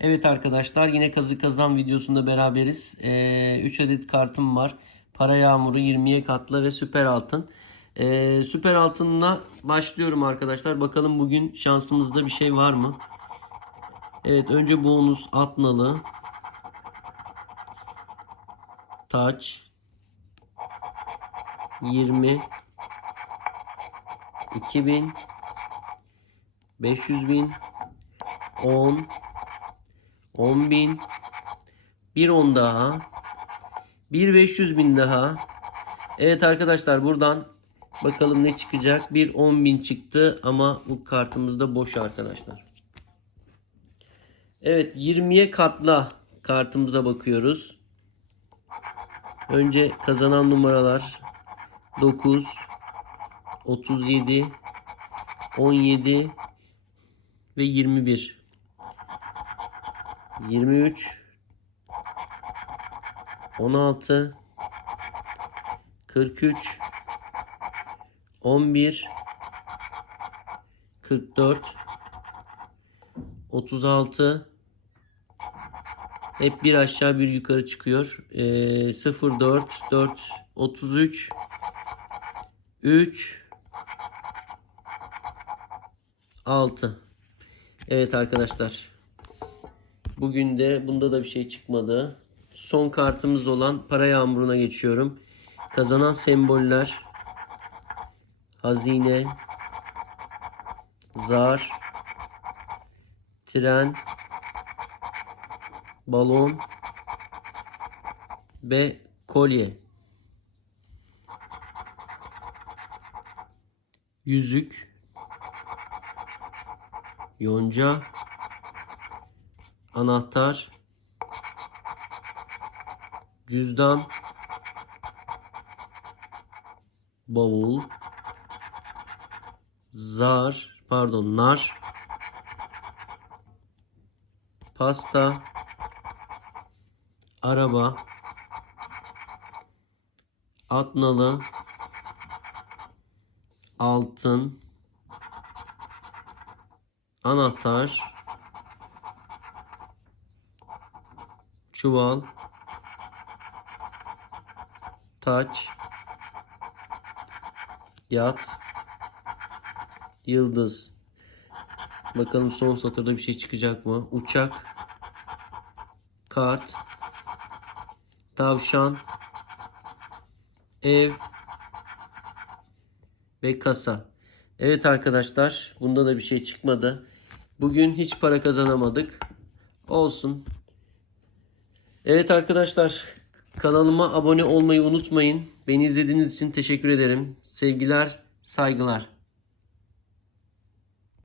Evet arkadaşlar yine kazı kazan videosunda beraberiz. 3 adet kartım var. Para yağmuru 20'ye katla ve süper altın. Ee, süper altınla başlıyorum arkadaşlar. Bakalım bugün şansımızda bir şey var mı? Evet önce bonus atnalı. Taç. 20. 2000. 500 bin. 10. 10 bin. Bir 10 daha. Bir 500 bin daha. Evet arkadaşlar buradan bakalım ne çıkacak. Bir 10 bin çıktı ama bu kartımız da boş arkadaşlar. Evet 20'ye katla kartımıza bakıyoruz. Önce kazanan numaralar 9 37 17 ve 21 23 16 43 11 44 36 hep bir aşağı bir yukarı çıkıyor. Ee, 0 4 4 33 3 6 Evet arkadaşlar. Bugün de bunda da bir şey çıkmadı. Son kartımız olan para yağmuruna geçiyorum. Kazanan semboller. Hazine. Zar. Tren. Balon. Ve kolye. Yüzük. Yonca anahtar. Cüzdan. Bavul. Zar pardon nar. Pasta. Araba. Atnalı. Altın. Anahtar çuval taç yat yıldız. Bakalım son satırda bir şey çıkacak mı? Uçak kart tavşan ev ve kasa. Evet arkadaşlar bunda da bir şey çıkmadı. Bugün hiç para kazanamadık. Olsun Evet arkadaşlar kanalıma abone olmayı unutmayın. Beni izlediğiniz için teşekkür ederim. Sevgiler, saygılar.